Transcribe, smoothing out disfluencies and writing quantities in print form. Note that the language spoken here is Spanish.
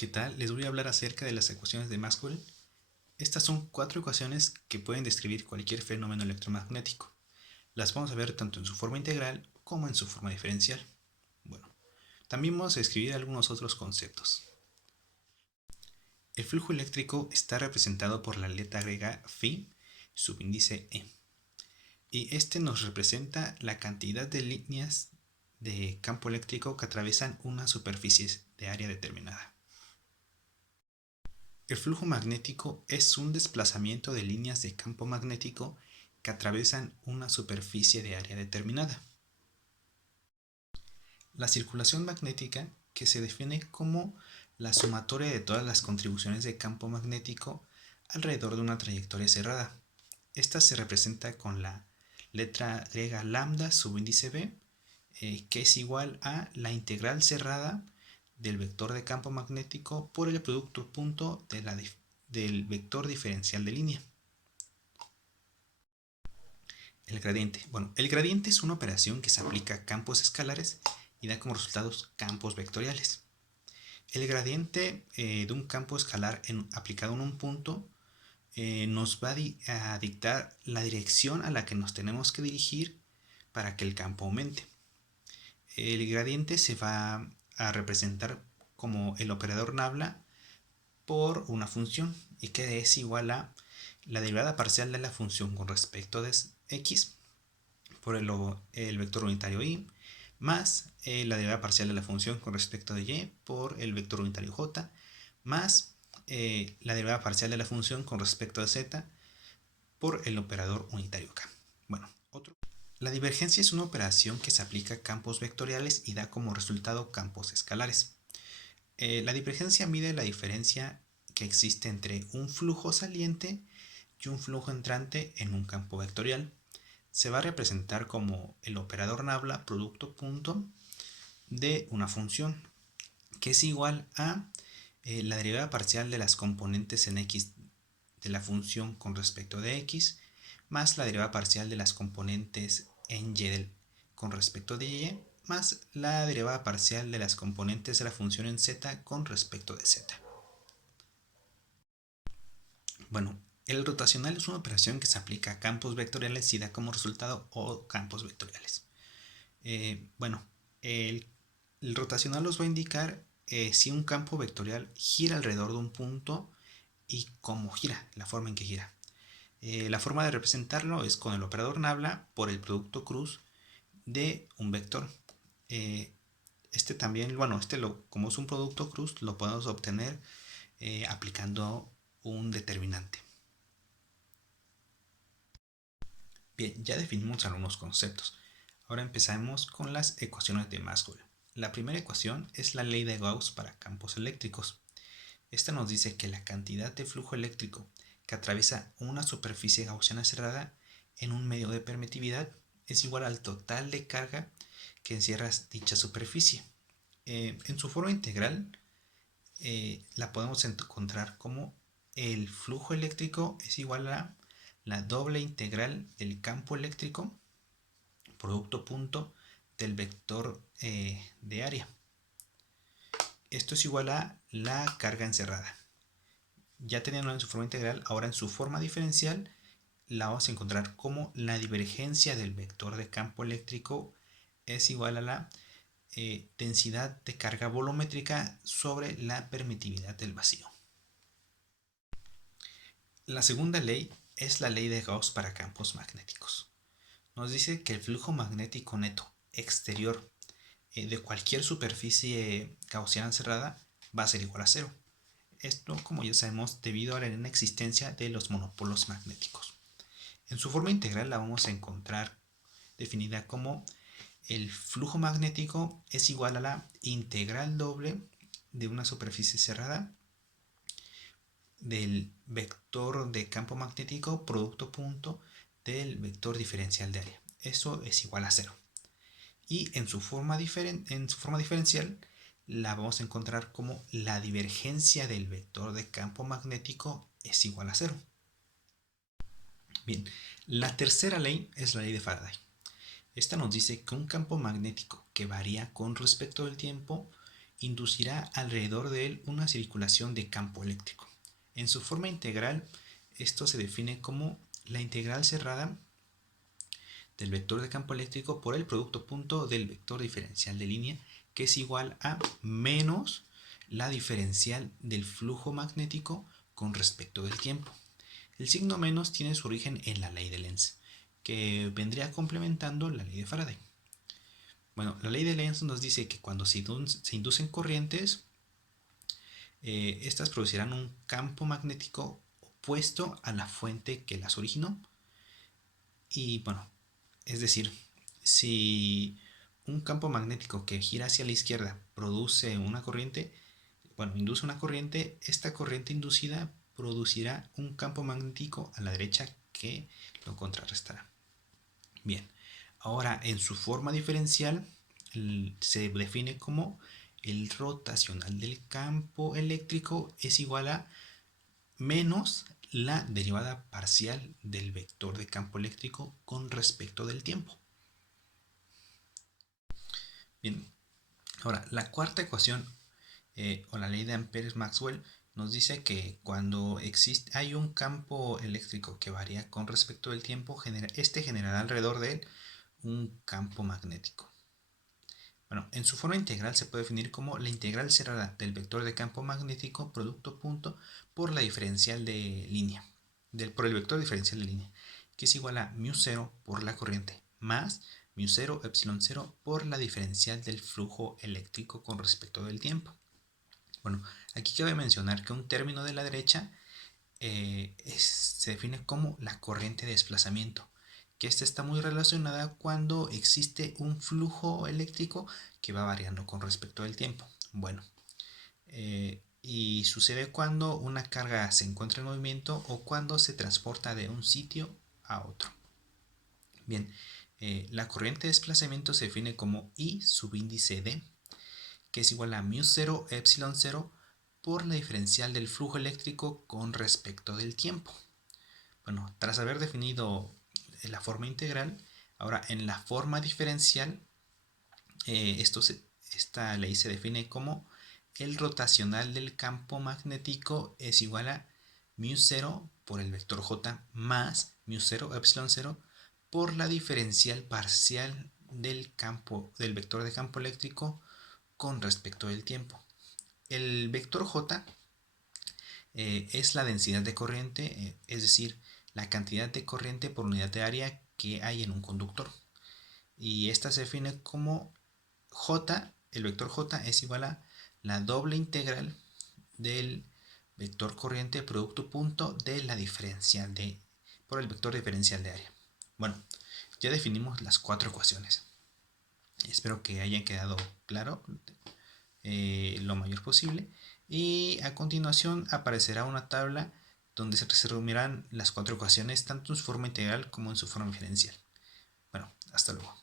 ¿Qué tal? Les voy a hablar acerca de las ecuaciones de Maxwell. Estas son cuatro ecuaciones que pueden describir cualquier fenómeno electromagnético. Las vamos a ver tanto en su forma integral como en su forma diferencial. Bueno, también vamos a escribir algunos otros conceptos. El flujo eléctrico está representado por la letra griega φ, subíndice E. Y este nos representa la cantidad de líneas de campo eléctrico que atraviesan una superficie de área determinada. El flujo magnético es un desplazamiento de líneas de campo magnético que atraviesan una superficie de área determinada. La circulación magnética, que se define como la sumatoria de todas las contribuciones de campo magnético alrededor de una trayectoria cerrada. Esta se representa con la letra griega lambda subíndice b, que es igual a la integral cerrada del vector de campo magnético por el producto punto del vector diferencial de línea. El gradiente. Bueno, el gradiente es una operación que se aplica a campos escalares y da como resultados campos vectoriales. El gradiente de un campo escalar aplicado en un punto nos va a dictar la dirección a la que nos tenemos que dirigir para que el campo aumente. El gradiente se va a representar como el operador nabla por una función y que es igual a la derivada parcial de la función con respecto de x por el vector unitario y más la derivada parcial de la función con respecto de y por el vector unitario j más la derivada parcial de la función con respecto de z por el operador unitario k. Bueno, la divergencia es una operación que se aplica a campos vectoriales y da como resultado campos escalares. La divergencia mide la diferencia que existe entre un flujo saliente y un flujo entrante en un campo vectorial. Se va a representar como el operador nabla producto punto de una función que es igual a la derivada parcial de las componentes en x de la función con respecto de x más la derivada parcial de las componentes en y con respecto de y más la derivada parcial de las componentes de la función en z con respecto de z. Bueno, el rotacional es una operación que se aplica a campos vectoriales y da como resultado o campos vectoriales. Bueno, el rotacional nos va a indicar si un campo vectorial gira alrededor de un punto y cómo gira, la forma en que gira. La forma de representarlo es con el operador nabla por el producto cruz de un vector. Este también, bueno, como es un producto cruz, lo podemos obtener aplicando un determinante. Bien, ya definimos algunos conceptos. Ahora empezamos con las ecuaciones de Maxwell. La primera ecuación es la ley de Gauss para campos eléctricos. Esta nos dice que la cantidad de flujo eléctrico que atraviesa una superficie gaussiana cerrada en un medio de permitividad es igual al total de carga que encierra dicha superficie. En su forma integral la podemos encontrar como el flujo eléctrico es igual a la doble integral del campo eléctrico producto punto del vector de área. Esto es igual a la carga encerrada. Ya teniendo en su forma integral, ahora en su forma diferencial la vamos a encontrar como la divergencia del vector de campo eléctrico es igual a la densidad de carga volumétrica sobre la permitividad del vacío. La segunda ley es la ley de Gauss para campos magnéticos. Nos dice que el flujo magnético neto exterior de cualquier superficie gaussiana cerrada va a ser igual a cero. Esto, como ya sabemos, debido a la inexistencia de los monopolos magnéticos. En su forma integral la vamos a encontrar definida como el flujo magnético es igual a la integral doble de una superficie cerrada del vector de campo magnético producto punto del vector diferencial de área. Eso es igual a cero. Y en su forma diferencial la vamos a encontrar como la divergencia del vector de campo magnético es igual a cero. Bien, la tercera ley es la ley de Faraday. Esta nos dice que un campo magnético que varía con respecto al tiempo inducirá alrededor de él una circulación de campo eléctrico. En su forma integral, esto se define como la integral cerrada del vector de campo eléctrico por el producto punto del vector diferencial de línea, que es igual a menos la diferencial del flujo magnético con respecto del tiempo. El signo menos tiene su origen en la ley de Lenz, que vendría complementando la ley de Faraday. Bueno, la ley de Lenz nos dice que cuando se inducen corrientes, estas producirán un campo magnético opuesto a la fuente que las originó. Y bueno, es decir, si un campo magnético que gira hacia la izquierda produce una corriente, induce una corriente, esta corriente inducida producirá un campo magnético a la derecha que lo contrarrestará. Bien, ahora en su forma diferencial se define como el rotacional del campo eléctrico es igual a menos la derivada parcial del vector de campo eléctrico con respecto del tiempo. Bien, ahora la cuarta ecuación o la ley de Amperes-Maxwell nos dice que cuando hay un campo eléctrico que varía con respecto del tiempo, este generará alrededor de él un campo magnético. Bueno, en su forma integral se puede definir como la integral cerrada del vector de campo magnético producto punto por la diferencial de línea, por el vector diferencial de línea, que es igual a μ0 por la corriente más μ0 epsilon 0 por la diferencial del flujo eléctrico con respecto del tiempo. Bueno, aquí cabe mencionar que un término de la derecha se define como la corriente de desplazamiento, que esta está muy relacionada cuando existe un flujo eléctrico que va variando con respecto al tiempo. Bueno, y sucede cuando una carga se encuentra en movimiento o cuando se transporta de un sitio a otro. Bien, la corriente de desplazamiento se define como I subíndice D, que es igual a μ0 epsilon 0 por la diferencial del flujo eléctrico con respecto del tiempo. Bueno, tras haber definido la forma integral, ahora en la forma diferencial, esta ley se define como el rotacional del campo magnético es igual a μ0 por el vector J más μ0 epsilon 0 por la diferencial parcial del vector de campo eléctrico con respecto del tiempo. El vector J es la densidad de corriente, es decir, la cantidad de corriente por unidad de área que hay en un conductor. Y esta se define como J, el vector J es igual a la doble integral del vector corriente producto punto de la diferencial por el vector diferencial de área. Bueno, ya definimos las cuatro ecuaciones. Espero que haya quedado claro lo mayor posible. Y a continuación aparecerá una tabla donde se resumirán las cuatro ecuaciones tanto en su forma integral como en su forma diferencial. Bueno, hasta luego.